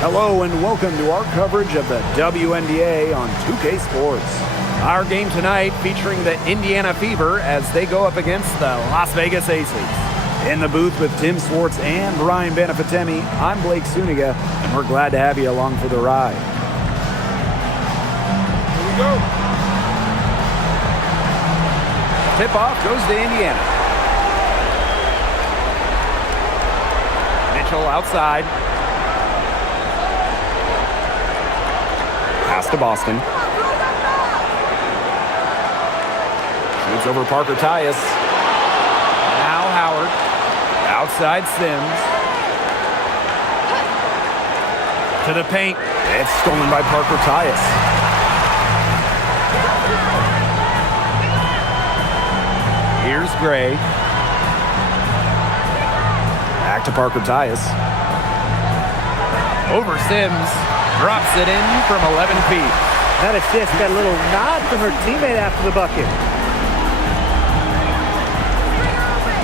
Hello and welcome to our coverage of the WNBA on 2K Sports. Our game tonight featuring the Indiana Fever as they go up against the Las Vegas Aces. In the booth with Tim Swartz and Ryan Benefitemi, I'm Blake Suniga, and we're glad to have you along for the ride. Here we go. Tip-off goes to Indiana. Mitchell outside. Pass to Boston. Shoots over Parker Tyus. Now Howard. Outside Sims. To the paint. It's stolen by Parker Tyus. Here's Gray. Back to Parker Tyus. Over Sims. Drops it in from 11 feet. That assist, that little nod from her teammate after the bucket.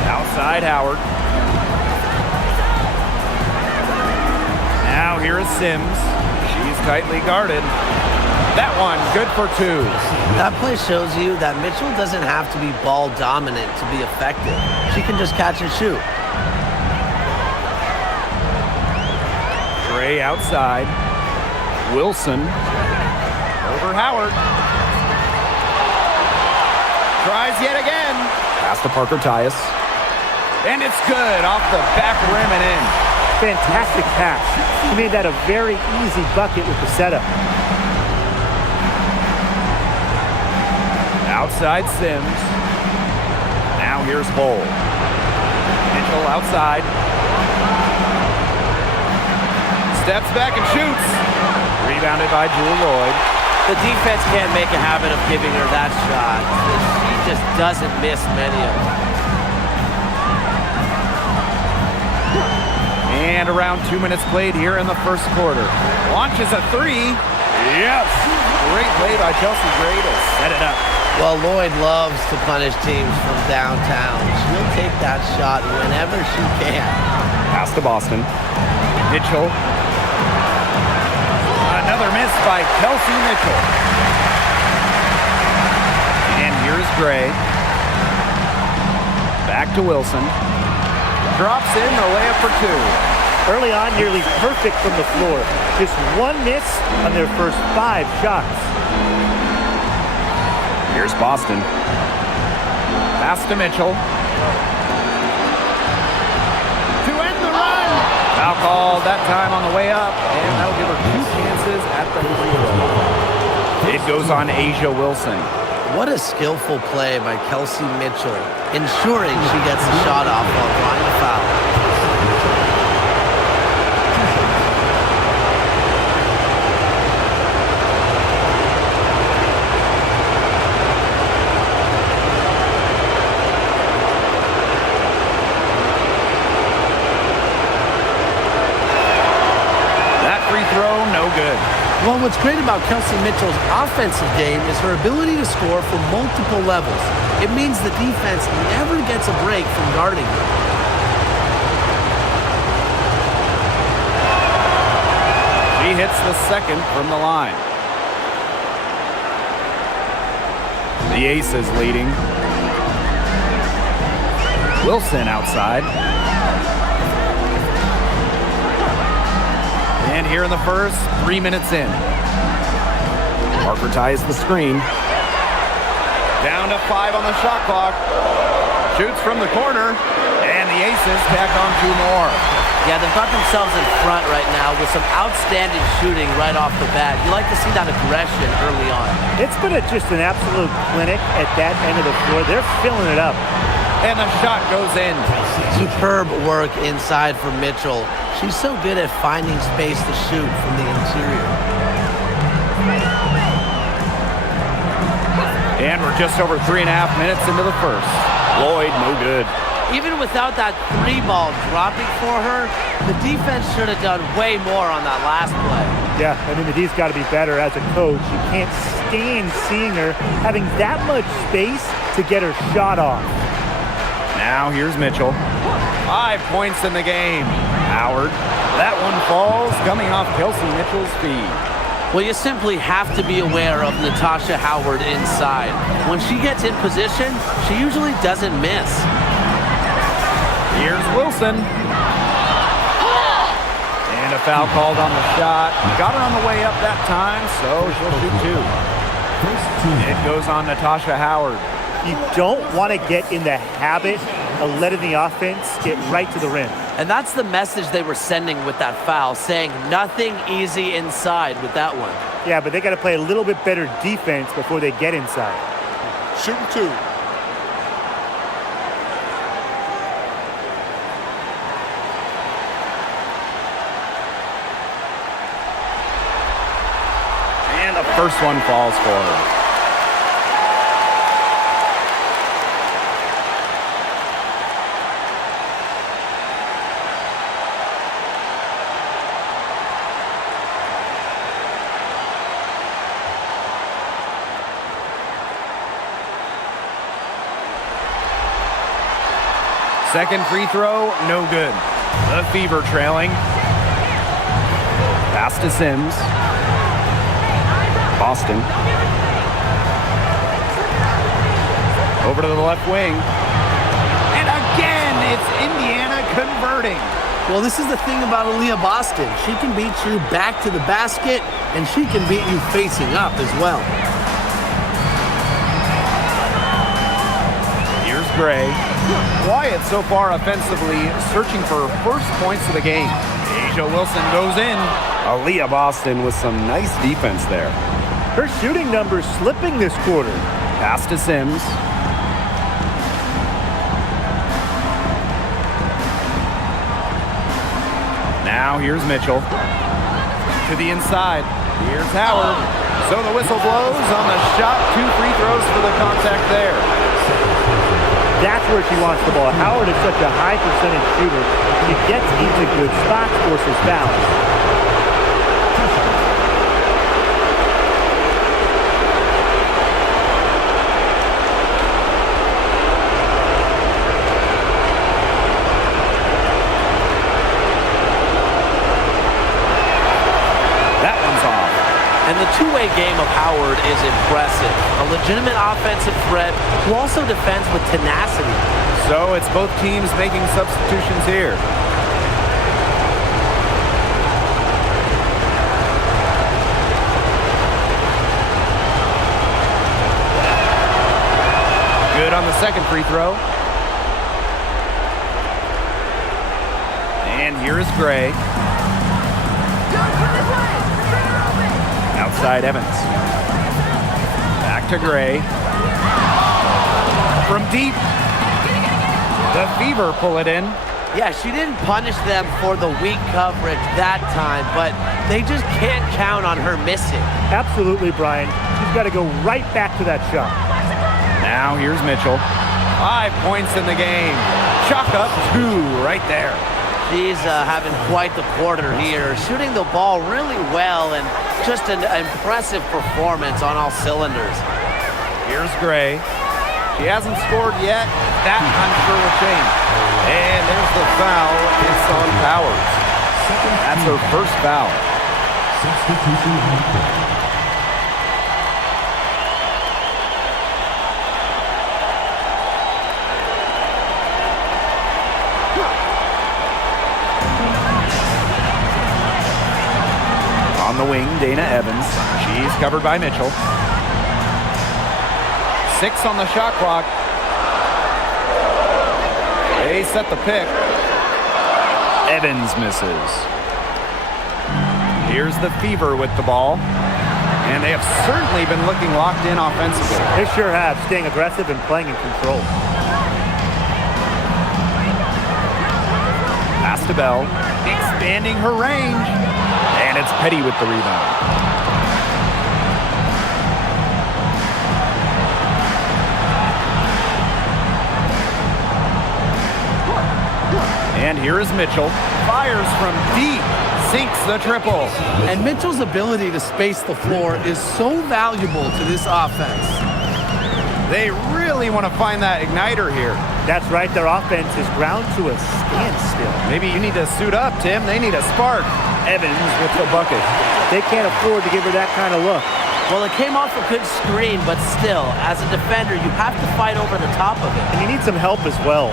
Outside Howard. Now here is Sims. She's tightly guarded. That one, good for two. That play shows you that Mitchell doesn't have to be ball dominant to be effective. She can just catch and shoot. Gray outside. Wilson over Howard. Tries yet again. Pass to Parker Tyus. And it's good off the back rim and in. Fantastic pass. He made that a very easy bucket with the setup. Outside Sims. Now here's Bull. Mitchell outside. Steps back and shoots. Rebounded by Jewel Lloyd. The defense can't make a habit of giving her that shot. She just doesn't miss many of them. And around 2 minutes played here in the first quarter. Launches a three. Yes! Great play by Chelsea Gray to set it up. Well, Lloyd loves to punish teams from downtown. She'll take that shot whenever she can. Pass to Boston. Mitchell. Another miss by Kelsey Mitchell. And here's Gray. Back to Wilson. Drops in the layup for two. Early on, nearly perfect from the floor. Just one miss on their first 5 shots. Here's Boston. Pass to Mitchell. To end the run. Foul called that time on the way up, and that'll give her 2 chances at the free throw. It goes on Asia Wilson. What a skillful play by Kelsey Mitchell, ensuring she gets the shot off while drawing the foul. Good. Well, what's great about Kelsey Mitchell's offensive game is her ability to score from multiple levels. It means the defense never gets a break from guarding her. She hits the second from the line. The Aces leading. Wilson outside. And here in the first, 3 minutes in. Parker ties the screen. Down to 5 on the shot clock. Shoots from the corner. And the Aces tack on 2 more. Yeah, they've got themselves in front right now with some outstanding shooting right off the bat. You like to see that aggression early on. It's been just an absolute clinic at that end of the floor. They're filling it up. And the shot goes in. Superb work inside for Mitchell. She's so good at finding space to shoot from the interior. And we're just over 3.5 minutes into the first. Lloyd, no good. Even without that 3-ball dropping for her, the defense should have done way more on that last play. Yeah, I mean, the D's got to be better as a coach. You can't stand seeing her having that much space to get her shot off. Now here's Mitchell. 5 points in the game. Howard That one falls, coming off Kelsey Mitchell's feed. Well, you simply have to be aware of Natasha Howard inside. When she gets in position, she usually doesn't miss. Here's Wilson. And a foul called on the shot. Got her on the way up that time, so she'll shoot two. It goes on Natasha Howard. You don't want to get in the habit of letting the offense get right to the rim. And that's the message they were sending with that foul, saying nothing easy inside with that one. Yeah, but they got to play a little bit better defense before they get inside. Shooting two. And the first one falls for her. Second free throw, no good. The Fever trailing. Pass to Sims. Boston. Over to the left wing. And again, it's Indiana converting. Well, this is the thing about Aaliyah Boston. She can beat you back to the basket, and she can beat you facing up as well. Here's Gray. Wyatt so far offensively searching for first points of the game. Asia Wilson goes in. Aaliyah Boston with some nice defense there. Her shooting numbers slipping this quarter. Pass to Sims. Now here's Mitchell. To the inside. Here's Howard. So the whistle blows on the shot. 2 free throws for the contact there. That's where she wants the ball. Howard is such a high percentage shooter. She gets into good spots, forces fouls. That one's off. And the two-way game of Howard is impressive. A legitimate offensive threat who also defends with tenacity. So it's both teams making substitutions here. Good on the second free throw. And here is Gray. Outside Evans. Back to Gray. From deep. The Fever pull it in. Yeah, she didn't punish them for the weak coverage that time, but they just can't count on her missing. Absolutely, Brian. She's got to go right back to that shot. Now here's Mitchell. 5 points in the game. Chalk up 2 right there. She's having quite the quarter here, shooting the ball really well and just an impressive performance on all cylinders. Here's Gray. She hasn't scored yet. That I'm sure will change. And there's the foul. It's on Powers. That's her first foul. On the wing, Dana Evans. She's covered by Mitchell. 6 on the shot clock. They set the pick. Evans misses. Here's the Fever with the ball. And they have certainly been looking locked in offensively. They sure have, staying aggressive and playing in control. Pass to Bell. Expanding her range. And it's Petty with the rebound. And here is Mitchell. Fires from deep. Sinks the triple. And Mitchell's ability to space the floor is so valuable to this offense. They really really want to find that igniter here. That's right. Their offense is ground to a standstill. Maybe you need to suit up, Tim. They need a spark. Evans with the bucket. They can't afford to give her that kind of look. Well, it came off a good screen, but still, as a defender, you have to fight over the top of it. And you need some help as well.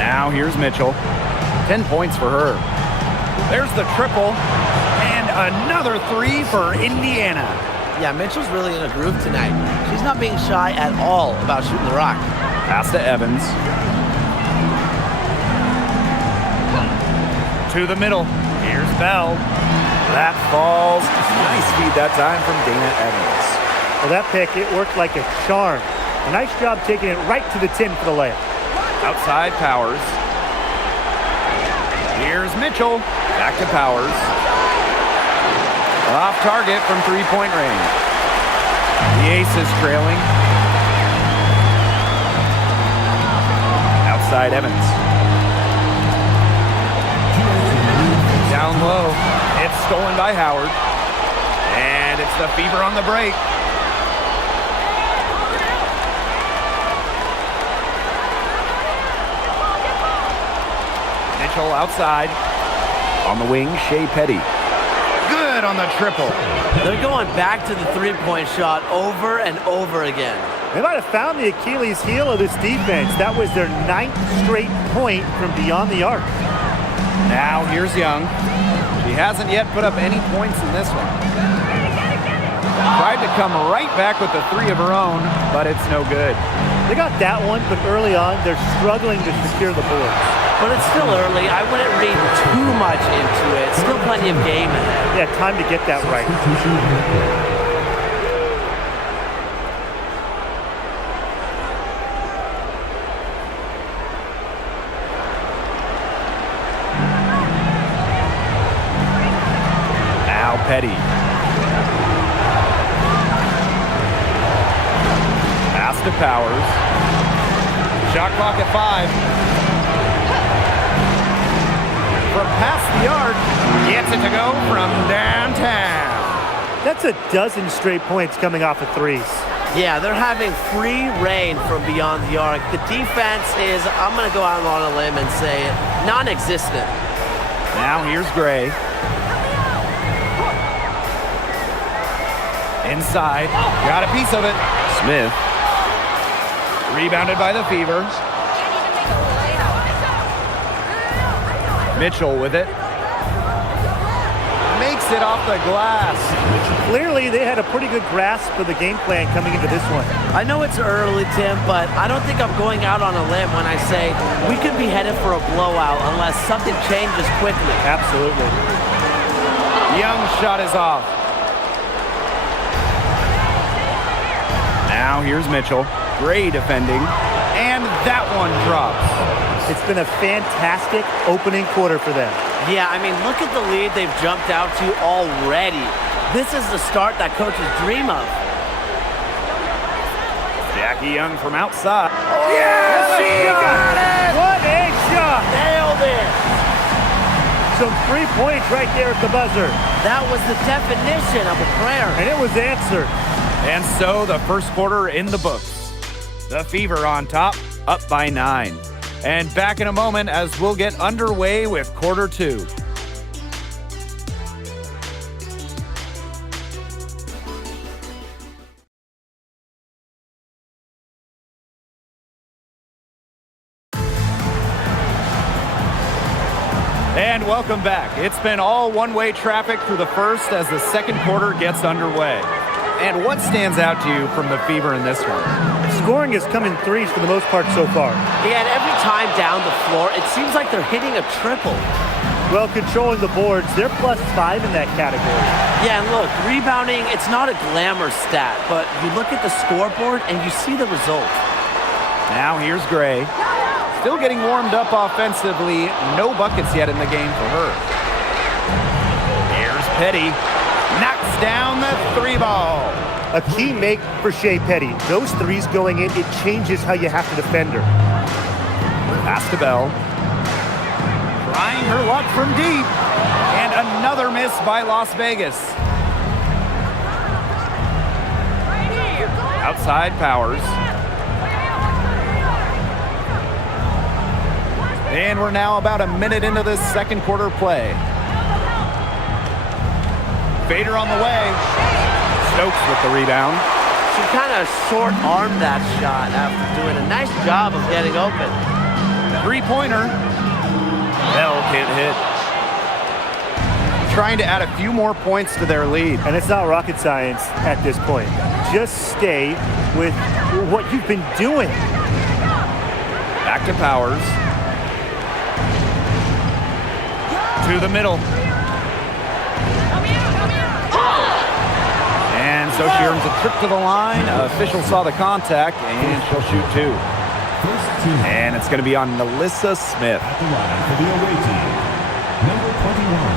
Now here's Mitchell. 10 points for her. There's the triple. And another three for Indiana. Yeah, Mitchell's really in a groove tonight. She's not being shy at all about shooting the rock. Pass to Evans. To the middle. Here's Bell. That falls. Nice feed that time from Dana Evans. Well, that pick, it worked like a charm. A nice job taking it right to the tin for the layup. Outside Powers. Here's Mitchell. Back to Powers. Off target from three-point range. The Ace is trailing. Outside Evans. Down low. It's stolen by Howard. And it's the Fever on the break. Mitchell outside. On the wing, Shea Petty. Good on the triple. They're going back to the three-point shot over and over again. They might have found the Achilles heel of this defense. That was their 9th straight point from beyond the arc. Now here's Young. She hasn't yet put up any points in this one. Tried to come right back with the three of her own, but it's no good. They got that one, but early on, they're struggling to secure the boards. But it's still early. I wouldn't read too much into it. Still plenty of game ahead. Yeah, time to get that right. Now Petty. Pass to Powers. Shot clock at 5. From past the arc, gets it to go from downtown. That's a dozen straight points coming off of threes. Yeah, they're having free reign from beyond the arc. The defense is, I'm going to go out on a limb and say, non-existent. Now here's Gray. Inside, got a piece of it. Smith. Rebounded by the Fever. Mitchell with it. Makes it off the glass. Clearly, they had a pretty good grasp of the game plan coming into this one. I know it's early, Tim, but I don't think I'm going out on a limb when I say we could be headed for a blowout unless something changes quickly. Absolutely. Young's shot is off. Now here's Mitchell. Gray defending. And that one drops. It's been a fantastic opening quarter for them. Yeah, I mean, look at the lead they've jumped out to already. This is the start that coaches dream of. Jackie Young from outside. Oh, yeah, she got it! What a shot! Nailed it! Some 3 points right there at the buzzer. That was the definition of a prayer. And it was answered. And so the first quarter in the books. The Fever on top, up by 9. And back in a moment as we'll get underway with quarter 2. And welcome back. It's been all one-way traffic through the first as the second quarter gets underway. And what stands out to you from the Fever in this one? Scoring has come in threes for the most part so far. Yeah, and every time down the floor, it seems like they're hitting a triple. Well, controlling the boards, they're +5 in that category. Yeah, and look, rebounding, it's not a glamour stat, but you look at the scoreboard and you see the result. Now here's Gray. Still getting warmed up offensively. No buckets yet in the game for her. Here's Petty. Knocks down the 3-ball. A key make for Shea Petty. Those threes going in, it changes how you have to defend her. Pass to Bell. Trying her luck from deep. And another miss by Las Vegas. Outside Powers. And we're now about a minute into this second quarter play. Fader on the way. Stokes with the rebound. She kind of short-armed that shot after doing a nice job of getting open. Three-pointer. Bell can't hit. Trying to add a few more points to their lead. And it's not rocket science at this point. Just stay with what you've been doing. Back to Powers. To the middle. And so she earns a trip to the line. Official saw the contact, and she'll shoot two. And it's going to be on Melissa Smith. At the line for the away team, number 21.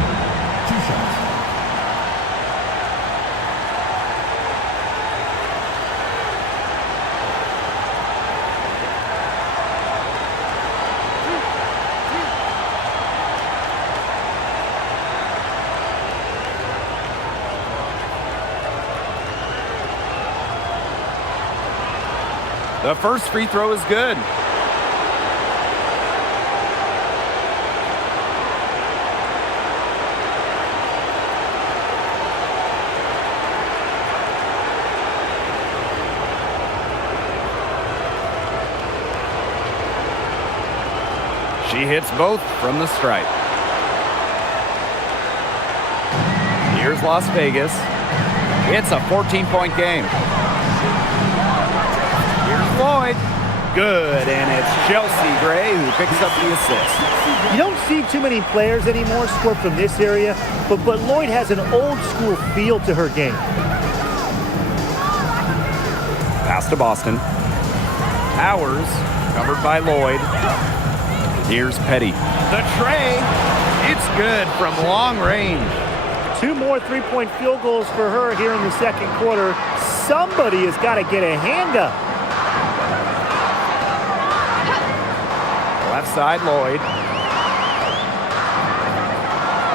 2 shots. The first free throw is good. She hits both from the stripe. Here's Las Vegas. It's a 14-point game. Here's Lloyd. Good, and it's Chelsea Gray who picks up the assist. You don't see too many players anymore score from this area, but Lloyd has an old-school feel to her game. Pass to Boston. Powers, covered by Lloyd. Here's Petty. The tray. It's good from long range. 2 more three-point field goals for her here in the second quarter. Somebody has got to get a hand up. Left side, Lloyd.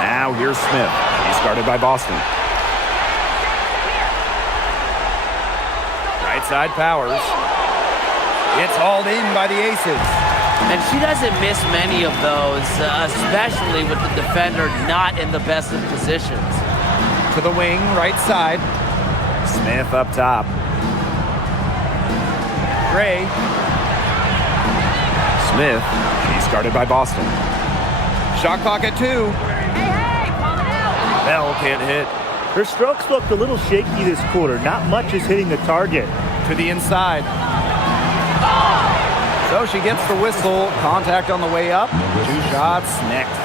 Now here's Smith. He's guarded by Boston. Right side, Powers. It's hauled in by the Aces. And she doesn't miss many of those, especially with the defender not in the best of positions. To the wing, right side. Smith up top. Gray. Smith. He's guarded by Boston. Shot clock at 2. Bell can't hit. Her strokes looked a little shaky this quarter. Not much is hitting the target. To the inside. So she gets the whistle. Contact on the way up. 2 shots next.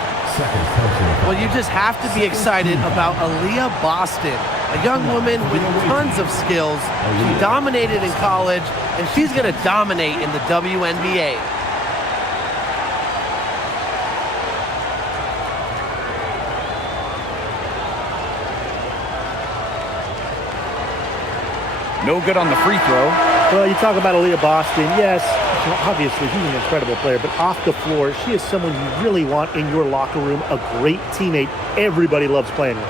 Well, you just have to be excited about Aaliyah Boston, a young woman with tons of skills. She dominated in college, and she's going to dominate in the WNBA. No good on the free throw. Well, you talk about Aaliyah Boston. Yes, obviously she's an incredible player, but off the floor, she is someone you really want in your locker room, a great teammate everybody loves playing with.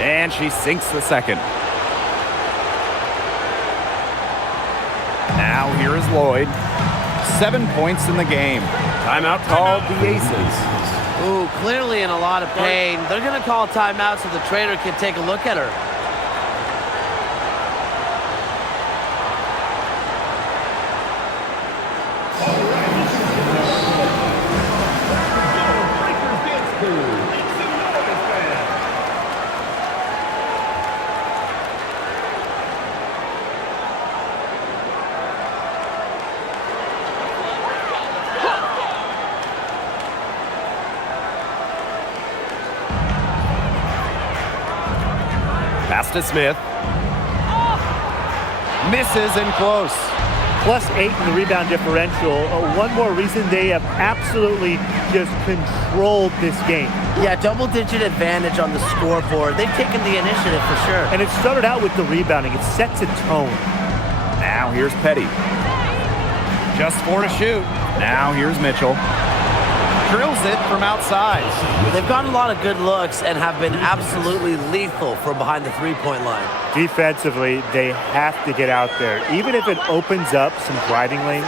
And she sinks the second. Now here is Lloyd. 7 points in the game. Timeout called the Aces. Ooh, clearly in a lot of pain. They're going to call timeout so the trainer can take a look at her. Pass to Smith. Misses and close. +8 in the rebound differential. One more reason they have absolutely just controlled this game. Yeah, double-digit advantage on the scoreboard. They've taken the initiative for sure. And it started out with the rebounding. It sets a tone. Now here's Petty. Just 4 to shoot. Now here's Mitchell. drills it from outside. They've gotten a lot of good looks and have been absolutely lethal from behind the three-point line. Defensively, they have to get out there. Even if it opens up some driving lanes,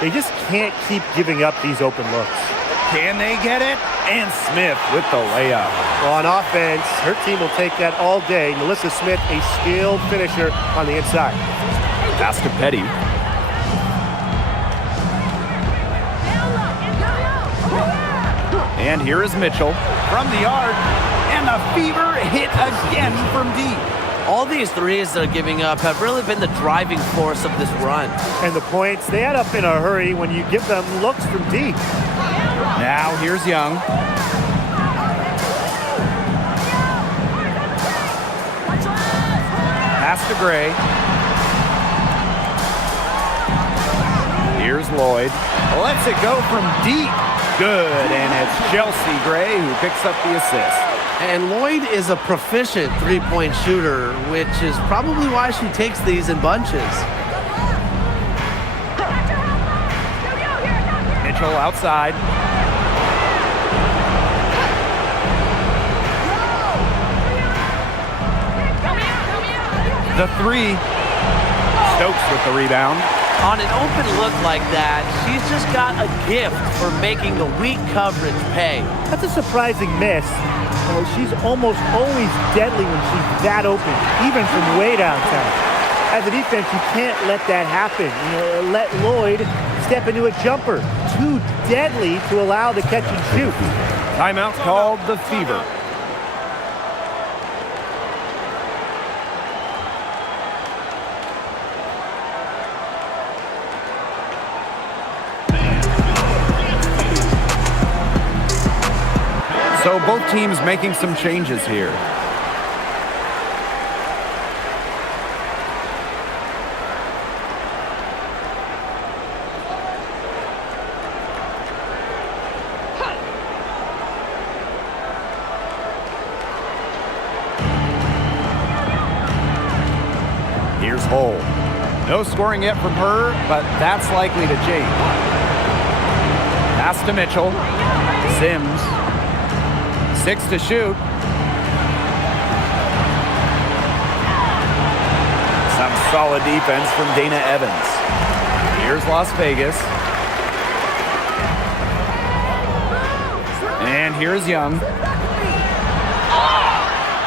they just can't keep giving up these open looks. Can they get it? And Smith with the layup. Well, on offense, her team will take that all day. Melissa Smith, a skilled finisher on the inside. Pass to Petty. And here is Mitchell from the arc. And the Fever hit again from deep. All these threes they're giving up have really been the driving force of this run. And the points, they add up in a hurry when you give them looks from deep. Now here's Young. Pass to Gray. Here's Lloyd. Lets it go from deep. Good, and it's Chelsea Gray who picks up the assist. And Lloyd is a proficient three-point shooter, which is probably why she takes these in bunches. Mitchell outside. The three. Stokes with the rebound. On an open look like that, she's just got a gift for making the weak coverage pay. That's a surprising miss. She's almost always deadly when she's that open, even from way downtown. As a defense, you can't let that happen. Let Lloyd step into a jumper. Too deadly to allow the catch and shoot. Timeout called the Fever. So both teams making some changes here. Here's Hull. No scoring yet from her, but that's likely to change. Pass to Mitchell. Sims. 6 to shoot. Some solid defense from Dana Evans. Here's Las Vegas. And here's Young.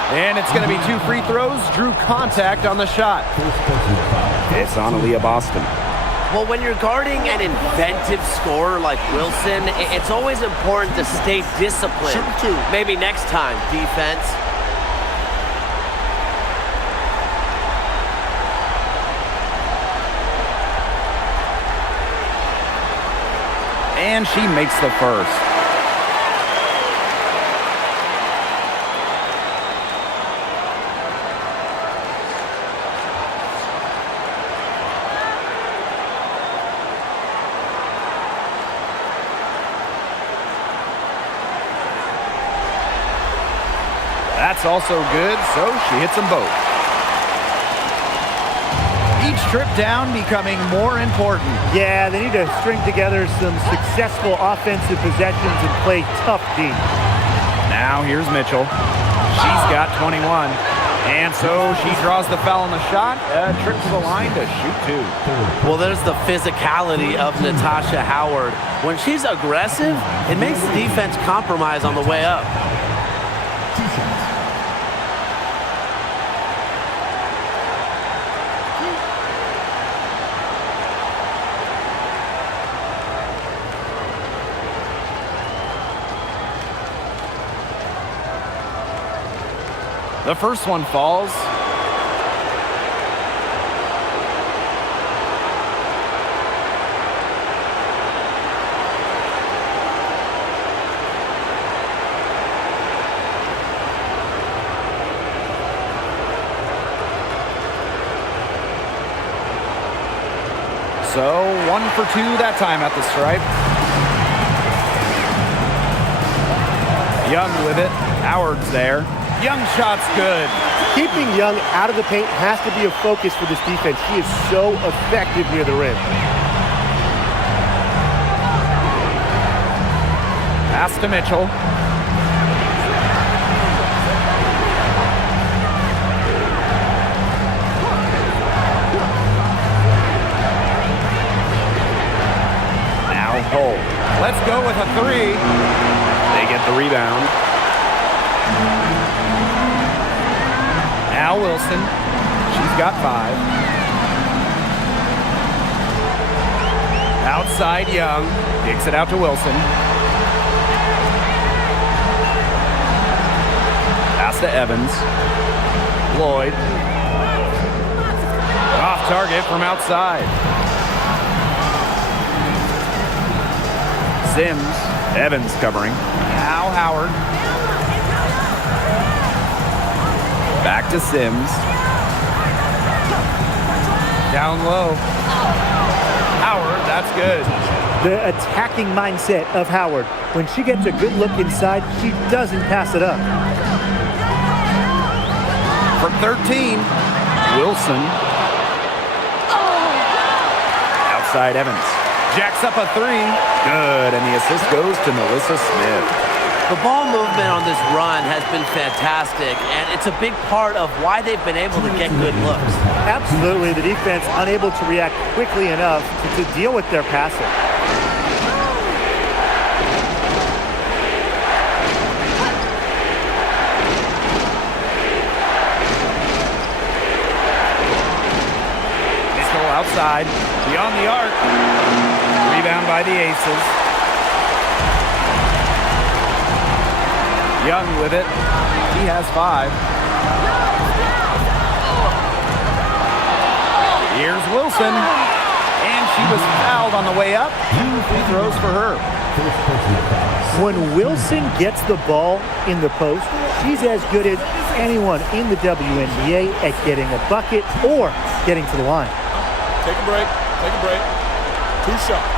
And it's going to be 2 free throws. Drew contact on the shot. It's on Aaliyah Boston. Well, when you're guarding an inventive scorer like Wilson, it's always important to stay disciplined. Maybe next time, defense. And she makes the first. That's also good, so she hits them both. Each trip down becoming more important. Yeah, they need to string together some successful offensive possessions and play tough D. Now here's Mitchell. She's got 21. And so she draws the foul on the shot. A trip to the line to shoot 2. Well, there's the physicality of Natasha Howard. When she's aggressive, it makes the defense compromise on the way up. The first one falls. So 1 for 2 that time at the stripe. Young with it. Howard's there. Young shot's good. Keeping Young out of the paint has to be a focus for this defense. She is so effective near the rim. Pass to Mitchell. Now Cole. Let's go with a three. They get the rebound. Now Wilson. She's got 5. Outside Young. Kicks it out to Wilson. Pass to Evans. Lloyd. Off target from outside. Sims. Evans covering. Now Howard. Back to Sims. Down low. Howard, that's good. The attacking mindset of Howard. When she gets a good look inside, she doesn't pass it up. From 13, Wilson. Outside Evans. Jacks up a 3. Good, and the assist goes to Melissa Smith. The ball movement on this run has been fantastic, and it's a big part of why they've been able to get good looks. Absolutely, the defense unable to react quickly enough to deal with their passing. Mitchell outside, beyond the arc. Rebound by the Aces. Young with it. He has 5. Here's Wilson. And she was fouled on the way up. 2 free throws for her. When Wilson gets the ball in the post, she's as good as anyone in the WNBA at getting a bucket or getting to the line. Take a break. Take a break. 2 shots.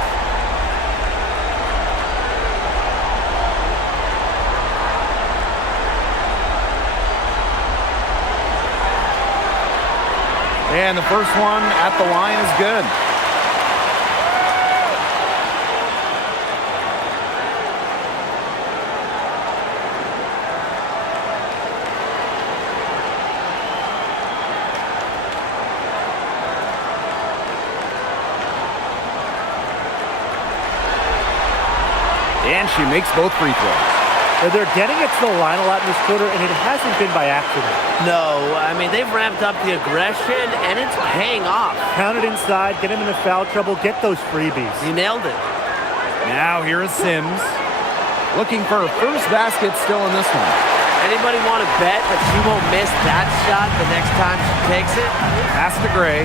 And the first one at the line is good. And she makes both free throws. They're getting it to the line a lot in this quarter, and it hasn't been by accident. No, I mean, they've ramped up the aggression, and it's paying off. Count it inside, get him into foul trouble, get those freebies. You nailed it. Now here is Sims. Looking for her first basket still in this one. Anybody want to bet that she won't miss that shot the next time she takes it? Pass to Gray.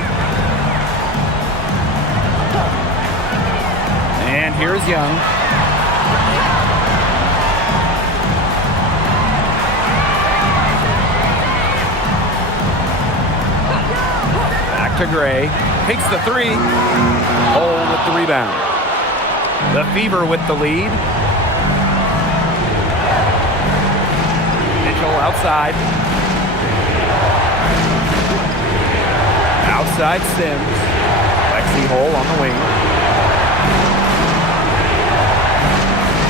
And here's Young. Back to Gray. Takes the 3. Hole with the rebound. The Fever with the lead. Mitchell outside. Outside Sims. Lexi Hole on the wing.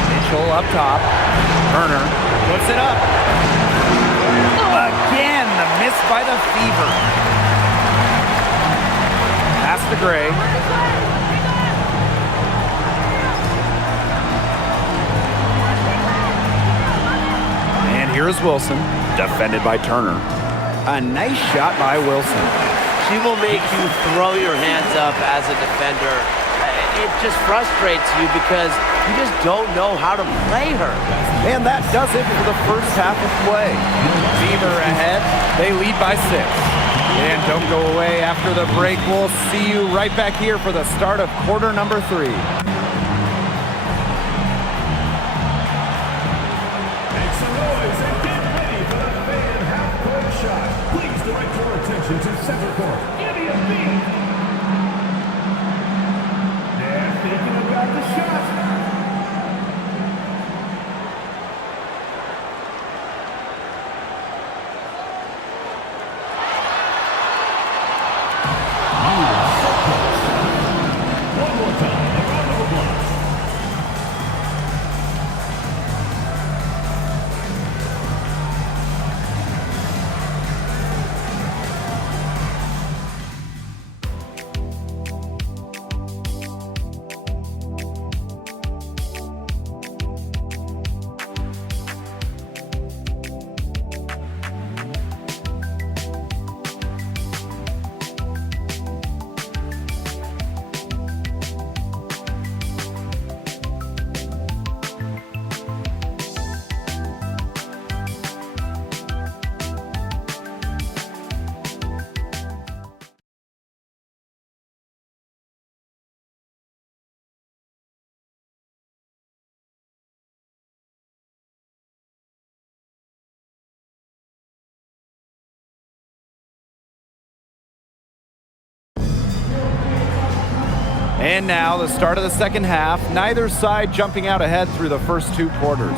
Mitchell up top. Turner puts it up. Again, the miss by the Fever. Pass to Gray. And here's Wilson, defended by Turner. A nice shot by Wilson. She will make you throw your hands up as a defender. It just frustrates you because you just don't know how to play her. And that does it for the first half of play. Fever ahead. They lead by 6. And don't go away after the break. We'll see you right back here for the start of quarter number 3. Make some noise and get ready for the fan half-court shot. Please direct your attention to center court. Idiot beat. They're thinking about the shot. And now the start of the second half, neither side jumping out ahead through the first 2 quarters.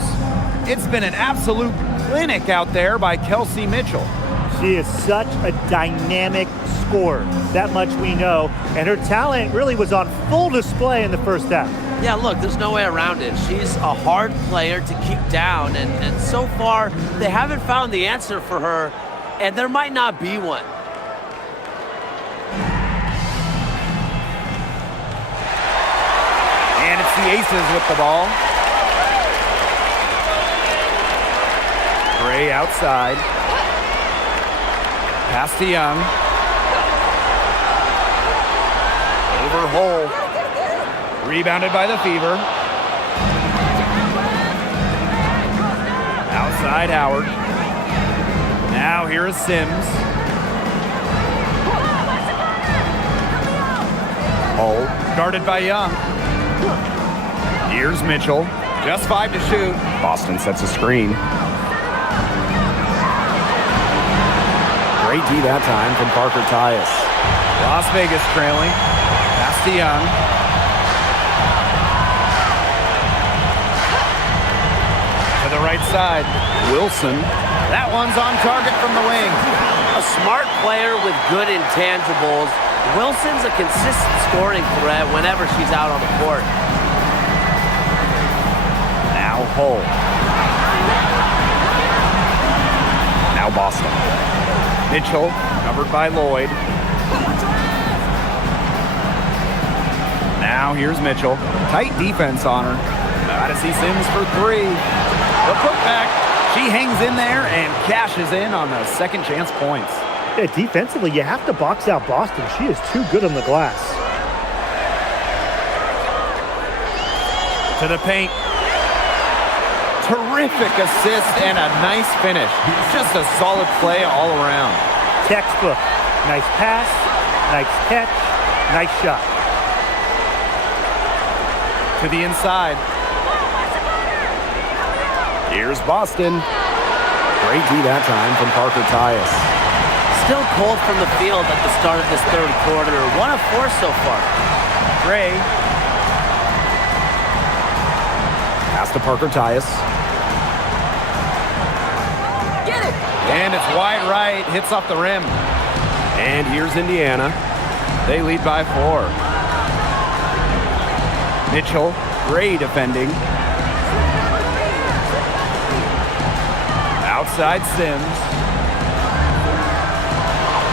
It's been an absolute clinic out there by Kelsey Mitchell. She is such a dynamic scorer. That much we know. And her talent really was on full display in the first half. Yeah, look, there's no way around it. She's a hard player to keep down, and so far, they haven't found the answer for her, and there might not be one. And it's the Aces with the ball. Gray outside. Pass to Young. Over Hole. Rebounded by the Fever. Outside Howard. Now here is Sims. Hole guarded by Young. Here's Mitchell. Just 5 to shoot. Boston sets a screen. Great D that time from Parker Tyus. Las Vegas trailing. Pass to Young. To the right side. Wilson. That one's on target from the wing. A smart player with good intangibles. Wilson's a consistent scoring threat whenever she's out on the court. Now Hull. Now Boston. Mitchell, covered by Lloyd. Now here's Mitchell. Tight defense on her. Gotta see Sims for 3. The putback. She hangs in there and cashes in on the second chance points. Yeah, defensively, you have to box out Boston. She is too good on the glass. To the paint. Terrific assist and a nice finish. Just a solid play all around. Textbook. Nice pass, nice catch, nice shot. To the inside. Here's Boston. Great D that time from Parker Tyus. Still cold from the field at the start of this third quarter. 1 of 4 so far. Gray. Pass to Parker Tyus. Get it! And it's wide right. Hits off the rim. And here's Indiana. They lead by 4. Mitchell. Gray defending. Outside Sims.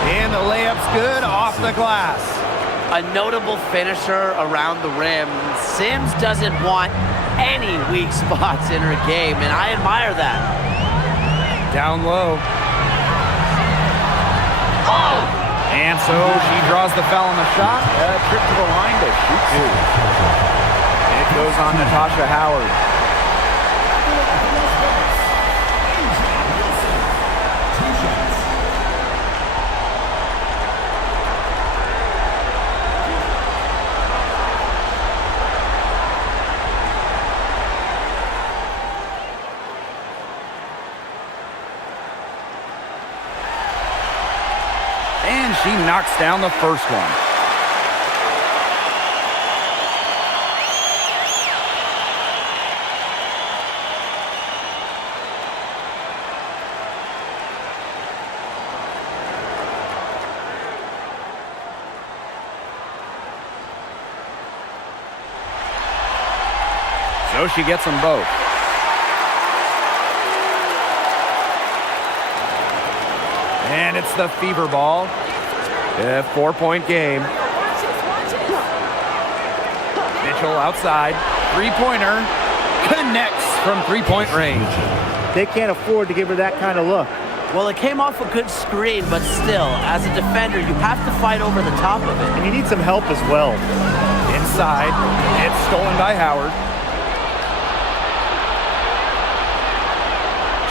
And the layup's good off the glass. A notable finisher around the rim. Sims doesn't want any weak spots in her game, and I admire that. Down low. And so she draws the foul on the shot. A trip to the line to shoot 2. It goes on Natasha Howard. And she knocks down the first one. So she gets them both. And it's the Fever ball. A 4-point game. Mitchell outside. 3-pointer. Connects from 3-point range. They can't afford to give her that kind of look. Well, it came off a good screen, but still, as a defender, you have to fight over the top of it. And you need some help as well. Inside. It's stolen by Howard.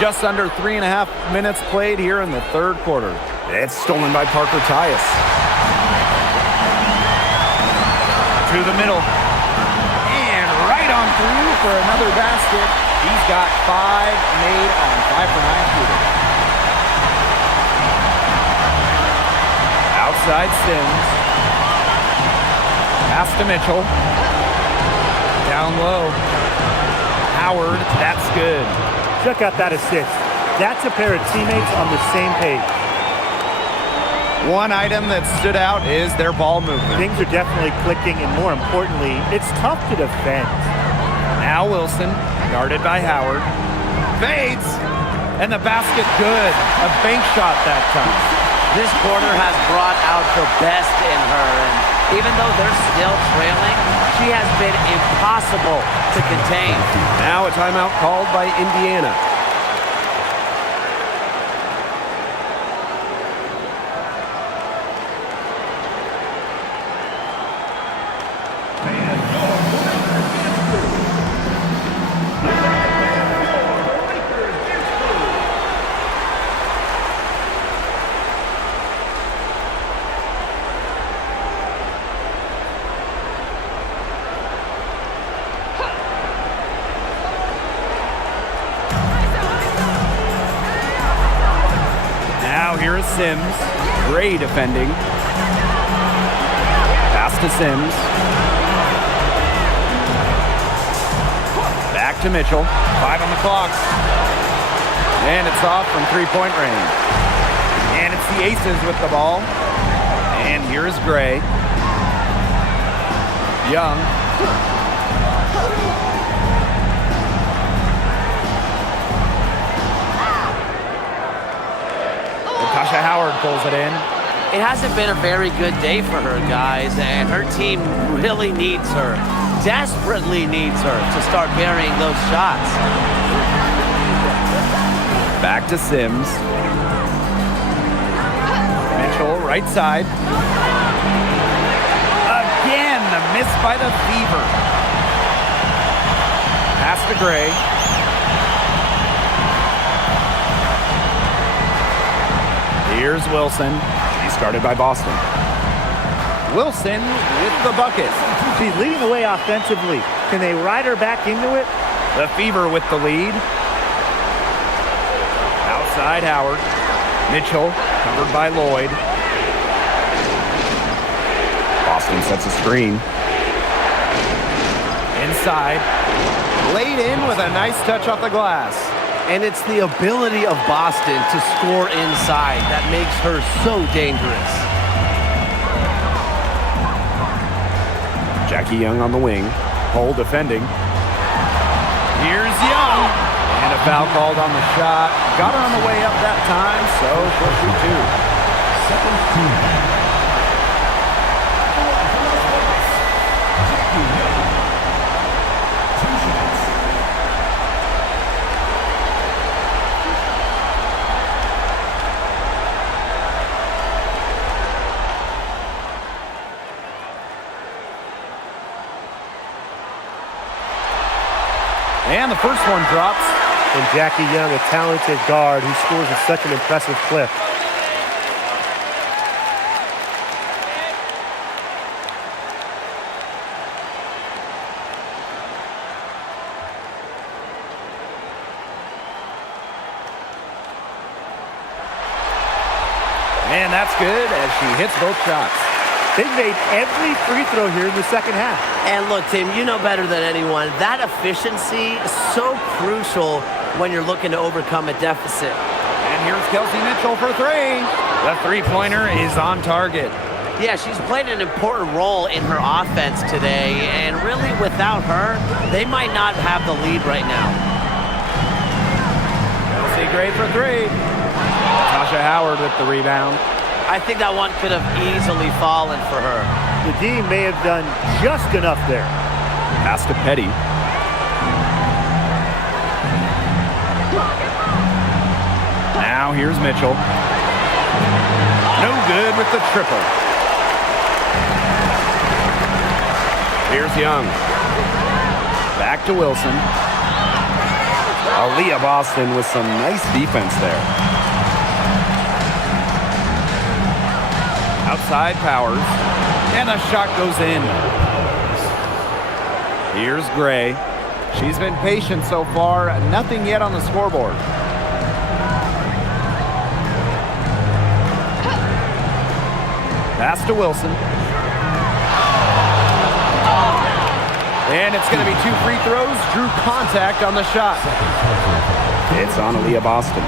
Just under 3.5 minutes played here in the third quarter. It's stolen by Parker Tyus. To the middle. And right on through for another basket. He's got 5 made on 5 for 9 shooting. Outside Sims. Pass to Mitchell. Down low. Howard, that's good. Check out that assist. That's a pair of teammates on the same page. One item that stood out is their ball movement. Things are definitely clicking, and more importantly, it's tough to defend. Now Wilson, guarded by Howard. Fades, and the basket good. A bank shot that time. This quarter has brought out the best in her, and even though they're still trailing, she has been impossible to contain. Now a timeout called by Indiana. Here is Sims. Gray defending. Pass to Sims. Back to Mitchell. 5 on the clock. And it's off from three-point range. And it's the Aces with the ball. And here's Gray. Young. Tasha Howard pulls it in. It hasn't been a very good day for her, guys, and her team really needs her, desperately needs her to start burying those shots. Back to Sims. Mitchell, right side. Again, the miss by the Fever. Pass to Gray. Here's Wilson. He's guarded by Boston. Wilson with the bucket. She's leading the way offensively. Can they ride her back into it? The Fever with the lead. Outside Howard. Mitchell covered by Lloyd. Boston sets a screen. Inside. Laid in with a nice touch off the glass. And it's the ability of Boston to score inside that makes her so dangerous. Jackie Young on the wing. Hole defending. Here's Young. And a foul called on the shot. Got her on the way up that time, so she'll shoot two. Second team. Jackie Young. 2 shots. And the first one drops. And Jackie Young, a talented guard who scores at such an impressive clip. And that's good as she hits both shots. They've made every free throw here in the second half. And look, Tim, you know better than anyone, that efficiency is so crucial when you're looking to overcome a deficit. And here's Kelsey Mitchell for three. The three-pointer is on target. Yeah, she's played an important role in her offense today, and really without her, they might not have the lead right now. Kelsey Gray for three. Tasha Howard with the rebound. I think that one could have easily fallen for her. The D may have done just enough there. Pass to Petty. Now here's Mitchell. No good with the triple. Here's Young. Back to Wilson. Aaliyah Boston with some nice defense there. Outside Powers. And the shot goes in. Here's Gray. She's been patient so far. Nothing yet on the scoreboard. Pass to Wilson. And it's going to be 2 free throws. Drew contact on the shot. It's on Aaliyah Boston.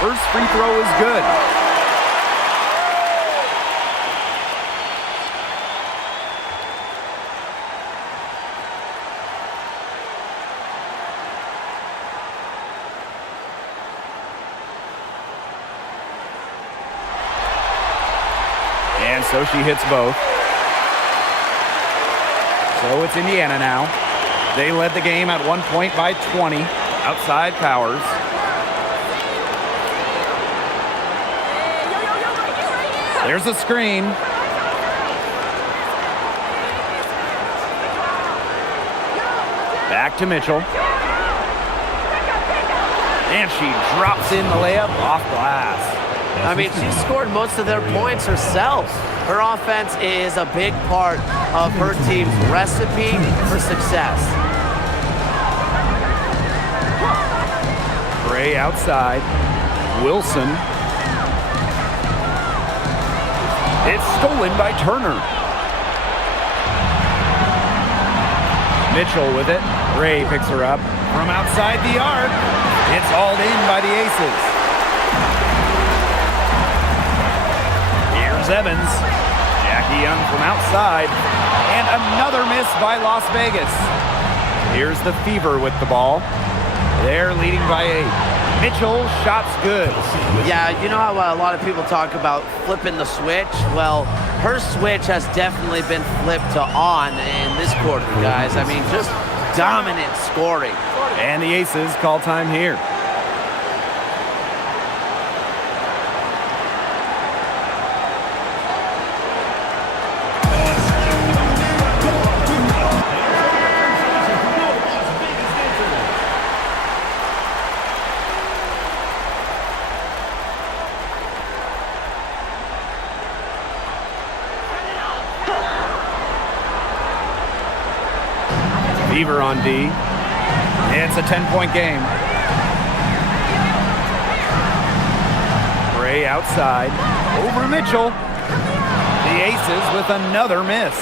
First free throw is good. And so she hits both. So it's Indiana now. They led the game at 1 point by 20. Outside Powers. There's a screen. Back to Mitchell. And she drops in the layup off glass. I mean, she scored most of their points herself. Her offense is a big part of her team's recipe for success. Gray outside. Wilson. It's stolen by Turner. Mitchell with it. Gray picks her up from outside the arc. It's hauled in by the Aces. Here's Evans. Jackie Young from outside. And another miss by Las Vegas. Here's the Fever with the ball. They're leading by 8. Mitchell, shots good. Yeah, you know how a lot of people talk about flipping the switch? Well, her switch has definitely been flipped to on in this quarter, guys. I mean, just dominant scoring. And the Aces call time here. Fever on D. It's a 10-point game. Gray outside. Over Mitchell. The Aces with another miss.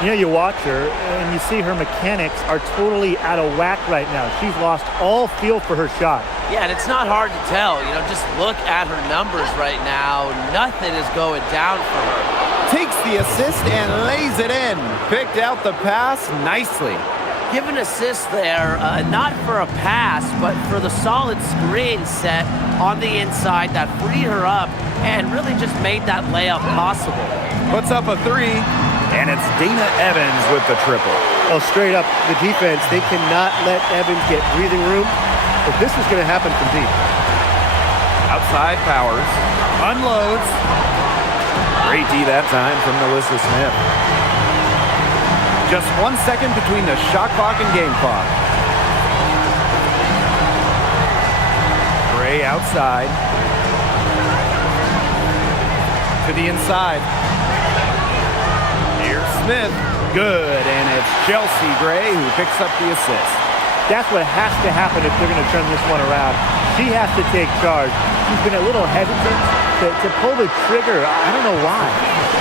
You know, you watch her and you see her mechanics are totally out of whack right now. She's lost all feel for her shot. Yeah, and it's not hard to tell. You know, just look at her numbers right now. Nothing is going down for her. Takes the assist and lays it in. Picked out the pass nicely. Give an assist there, not for a pass, but for the solid screen set on the inside that freed her up and really just made that layup possible. Puts up a 3, and it's Dana Evans with the triple. Oh, straight up, the defense, they cannot let Evans get breathing room. If this is going to happen from deep. Outside Powers. Unloads. Great D that time from Melissa Smith. Just 1 second between the shot clock and game clock. Gray outside. To the inside. Here's Smith. Good, and it's Chelsea Gray who picks up the assist. That's what has to happen if they're going to turn this one around. She has to take charge. She's been a little hesitant to pull the trigger. I don't know why.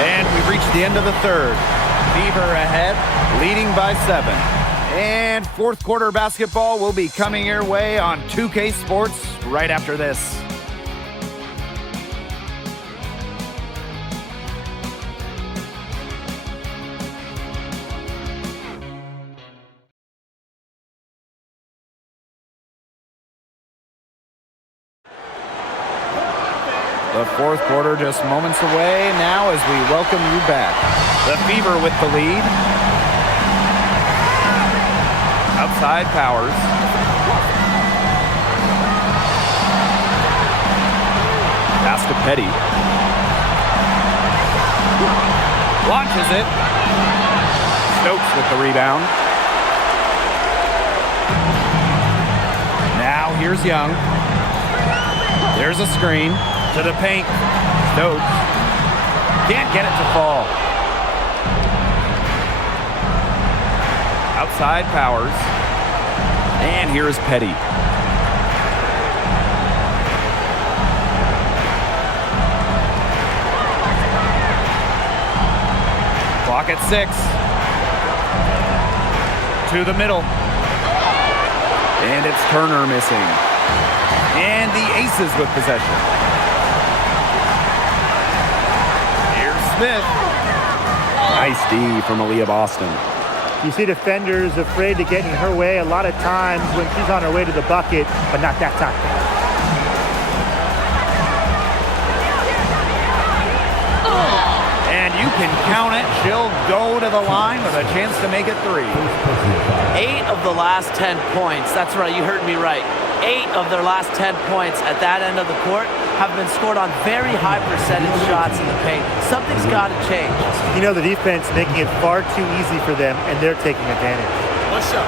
And we've reached the end of the third. Fever ahead, leading by 7. And fourth quarter basketball will be coming your way on 2K Sports right after this. The fourth quarter just moments away now as we welcome you back. The Fever with the lead. Outside Powers. Pass to Petty. Launches it. Stokes with the rebound. Now here's Young. There's a screen. To the paint. Stokes. Can't get it to fall. Outside Powers. And here is Petty. Clock at 6. To the middle. And it's Turner missing. And the Aces with possession. Here's Smith. Nice D from Aaliyah Boston. You see defenders afraid to get in her way a lot of times when she's on her way to the bucket, but not that time. And you can count it. She'll go to the line with a chance to make it 3. 8 of the last 10 points, that's right, you heard me right. 8 of their last 10 points at that end of the court have been scored on very high percentage shots in the paint. Something's got to change. You know, the defense making it far too easy for them, and they're taking advantage. One shot.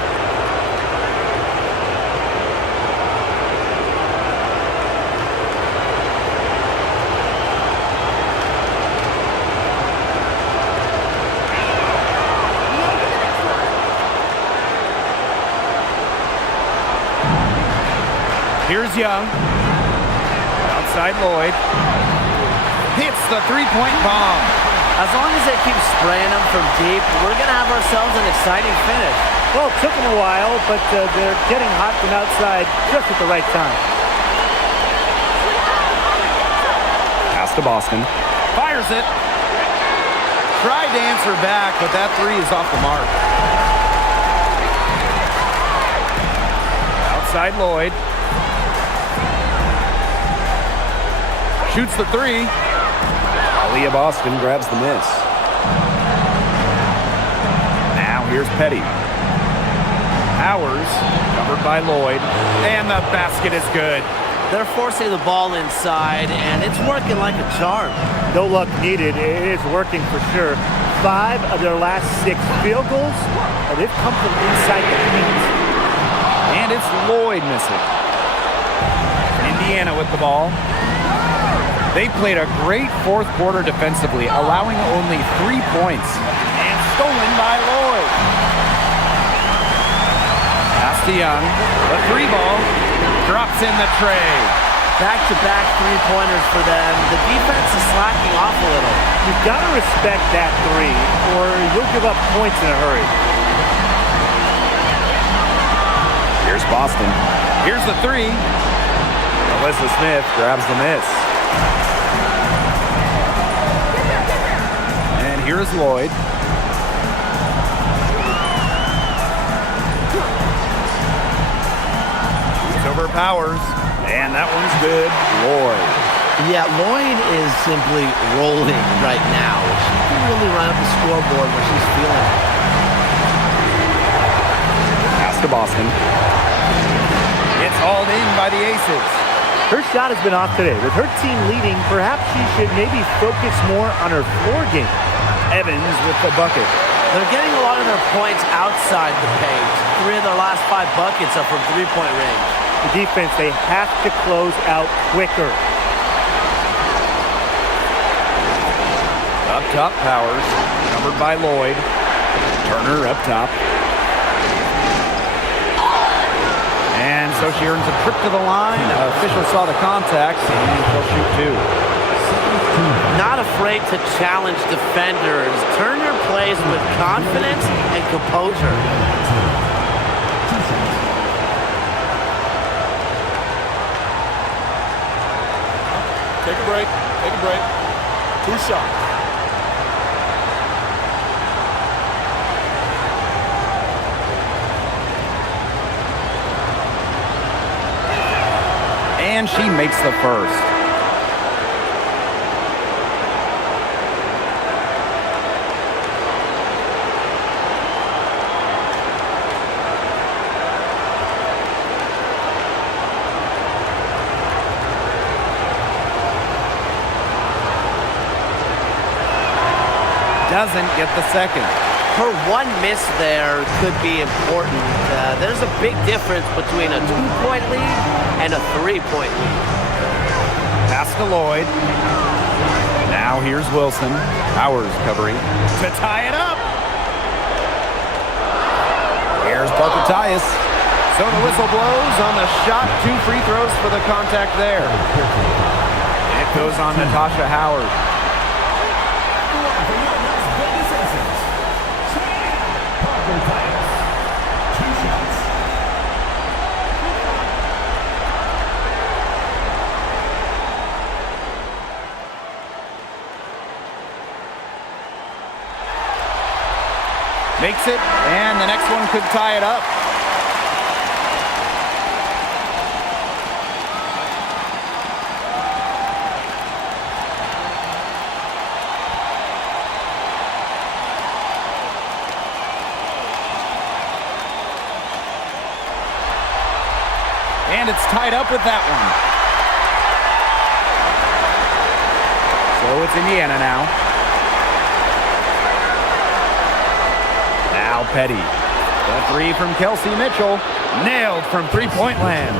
Here's Young. Outside Lloyd. Hits the three-point bomb. As long as they keep spraying them from deep, we're going to have ourselves an exciting finish. Well, it took them a while, but they're getting hot from outside just at the right time. Pass to Boston. Fires it. Tried to answer back, but that 3 is off the mark. Outside Lloyd. Shoots the 3. Aaliyah Boston grabs the miss. Now here's Petty. Powers, covered by Lloyd, and the basket is good. They're forcing the ball inside, and it's working like a charm. No luck needed. It is working for sure. 5 of their last 6 field goals, and they've come from inside the paint. And it's Lloyd missing. Indiana with the ball. They played a great fourth quarter defensively, allowing only 3 points. And stolen by Lloyd. Pass to Young. The 3 ball drops in the tray. Back-to-back three-pointers for them. The defense is slacking off a little. You've got to respect that 3, or you'll give up points in a hurry. Here's Boston. Here's the 3. Alyssa Smith grabs the miss. And here's Lloyd. It's over Powers. And that one's good. Lloyd. Yeah, Lloyd is simply rolling right now. She can really run up the scoreboard when she's feeling it. Pass to Boston. It's hauled in by the Aces. Her shot has been off today. With her team leading, perhaps she should maybe focus more on her floor game. Evans with the bucket. They're getting a lot of their points outside the paint. 3 of their last 5 buckets are from three-point range. The defense, they have to close out quicker. Up top, Powers. Covered by Lloyd. Turner up top. And so she earns a trip to the line. Official saw the contact, and she'll shoot 2. Not afraid to challenge defenders. Turner plays with confidence and composure. Take a break. Take a break. 2 shots. And she makes the first. Doesn't get the second. Her one miss there could be important. There's a big difference between a 2-point lead and a 3-point lead. Pass to Lloyd. Now here's Wilson. Powers covering to tie it up. Here's Parker Tyus. So the whistle blows on the shot. 2 free throws for the contact there. It goes on Natasha Howard. Makes it, and the next one could tie it up. And it's tied up with that one. So it's Indiana now. Now Petty. The 3 from Kelsey Mitchell. Nailed from three-point land.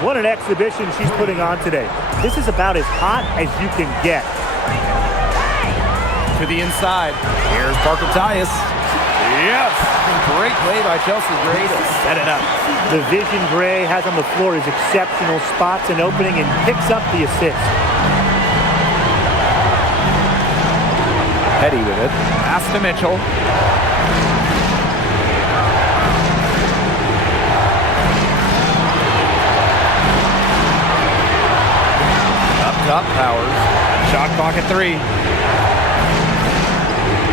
What an exhibition she's putting on today. This is about as hot as you can get. To the inside. Here's Parker Tyus. Yes! Great play by Chelsea Gray to set it up. The vision Gray has on the floor is exceptional. Spots an opening and picks up the assist. Petty with it. Pass to Mitchell. Up top, Powers. Shot clock at 3.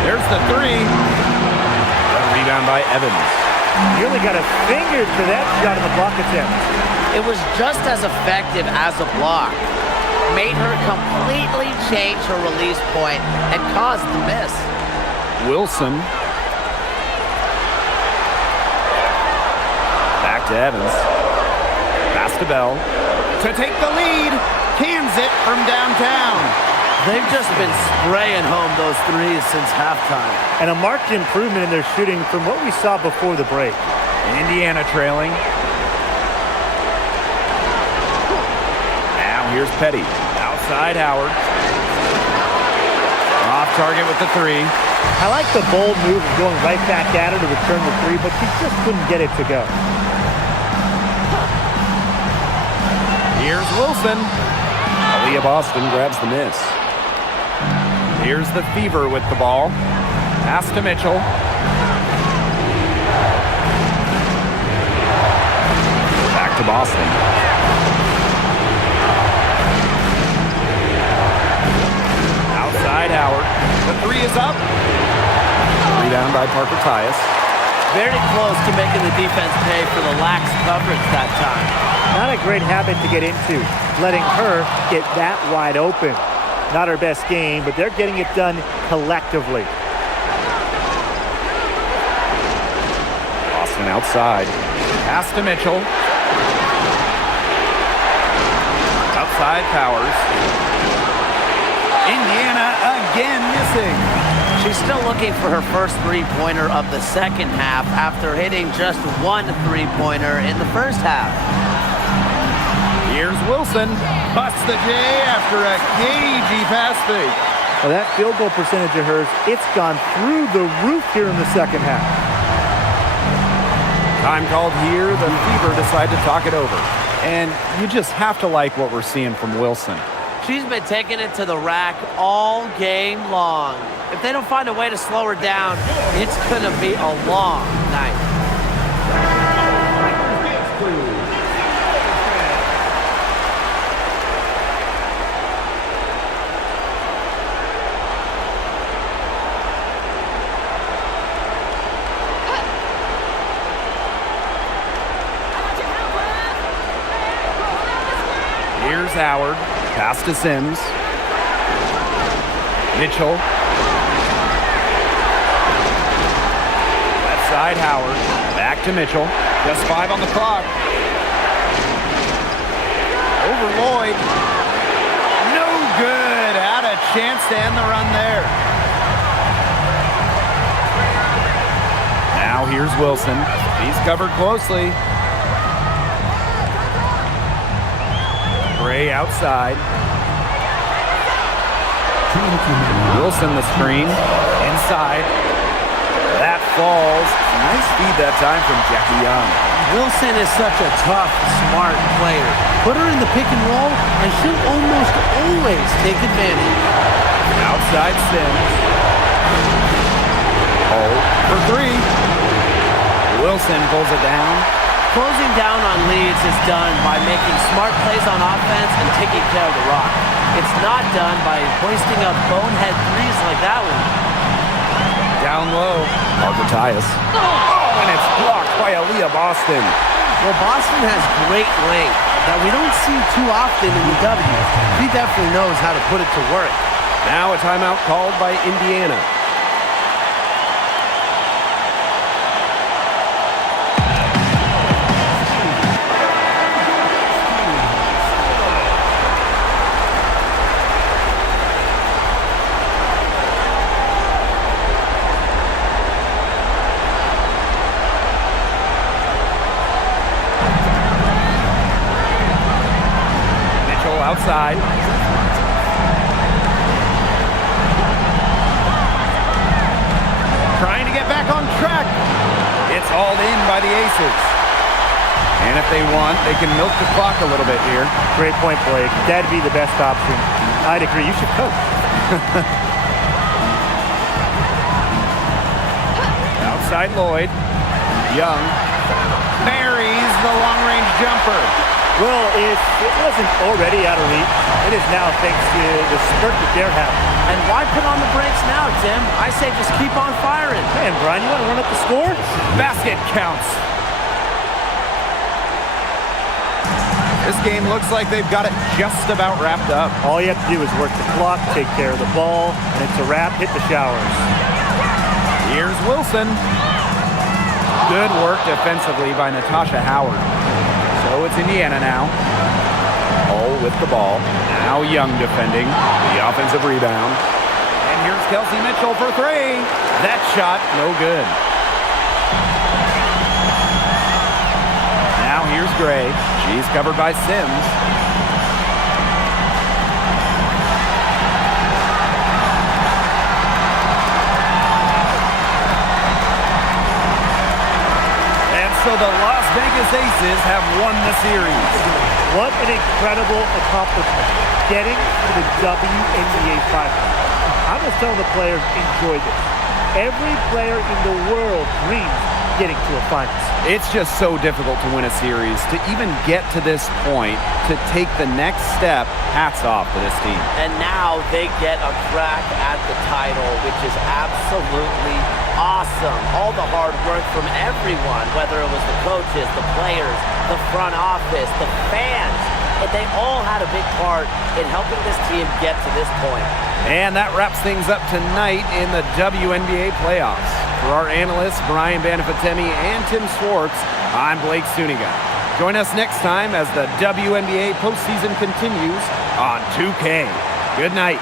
There's the 3. Rebound by Evans. Nearly got a finger to that shot in the block attempt. It was just as effective as a block. Made her completely change her release point and caused the miss. Wilson. Back to Evans. Pass to Bell. To take the lead. Cans it from downtown. They've just been spraying home those threes since halftime. And a marked improvement in their shooting from what we saw before the break. Indiana trailing. Now here's Petty. Outside Howard. Off target with the 3. I like the bold move of going right back at her to return the 3, but she just couldn't get it to go. Here's Wilson. Aaliyah Boston grabs the miss. Here's the Fever with the ball. Pass to Mitchell. Back to Boston. Outside Howard. The 3 is up. Rebound by Parker Tyus. Very close to making the defense pay for the lax coverage that time. Not a great habit to get into, letting her get that wide open. Not her best game, but they're getting it done collectively. Boston outside. Pass to Mitchell. Outside Powers. Indiana again missing. She's still looking for her first three-pointer of the second half after hitting just 1 three-pointer in the first half. Here's Wilson. Busts the J after a cagey pass fake. Well, that field goal percentage of hers, it's gone through the roof here in the second half. Time called here. The Fever decide to talk it over. And you just have to like what we're seeing from Wilson. She's been taking it to the rack all game long. If they don't find a way to slow her down, it's going to be a long night. Here's Howard. Pass to Sims. Mitchell. Left side Howard. Back to Mitchell. Just 5 on the clock. Over Lloyd. No good. Had a chance to end the run there. Now here's Wilson. He's covered closely. Gray outside. Wilson the screen. Inside. That falls. Nice feed that time from Jackie Young. Wilson is such a tough, smart player. Put her in the pick and roll, and she'll almost always take advantage. Outside Sims. Oh, for three. Wilson pulls it down. Closing down on leads is done by making smart plays on offense and taking care of the rock. It's not done by hoisting up bonehead threes like that one. Down low. Argytius. Oh, and it's blocked by Aaliyah Boston. Well, Boston has great length that we don't see too often in the W. He definitely knows how to put it to work. Now a timeout called by Indiana. Outside. Trying to get back on track. It's hauled in by the Aces. And if they want, they can milk the clock a little bit here. Great point, Blake. That'd be the best option. I'd agree. You should coach. Outside Lloyd. Young buries the long-range jumper. Well, if it wasn't already out of reach, it is now thanks to the spurt that they're having. And why put on the brakes now, Tim? I say just keep on firing. Man, Brian, you want to run up the score? Basket counts. This game looks like they've got it just about wrapped up. All you have to do is work the clock, take care of the ball, and it's a wrap. Hit the showers. Here's Wilson. Good work defensively by Natasha Howard. So it's Indiana now. All with the ball. Now Young defending. The offensive rebound. And here's Kelsey Mitchell for three. That shot, no good. Now here's Gray. She's covered by Sims. So the Las Vegas Aces have won the series. What an incredible accomplishment. Getting to the WNBA Finals. I'm just telling the players, enjoy this. Every player in the world dreams getting to a finals. It's just so difficult to win a series. To even get to this point, to take the next step, hats off to this team. And now they get a crack at the title, which is absolutely awesome. All the hard work from everyone, whether it was the coaches, the players, the front office, the fans, they all had a big part in helping this team get to this point. And that wraps things up tonight in the WNBA playoffs. For our analysts, Brian Banafitemi and Tim Swartz, I'm Blake Suniga. Join us next time as the WNBA postseason continues on 2K. Good night.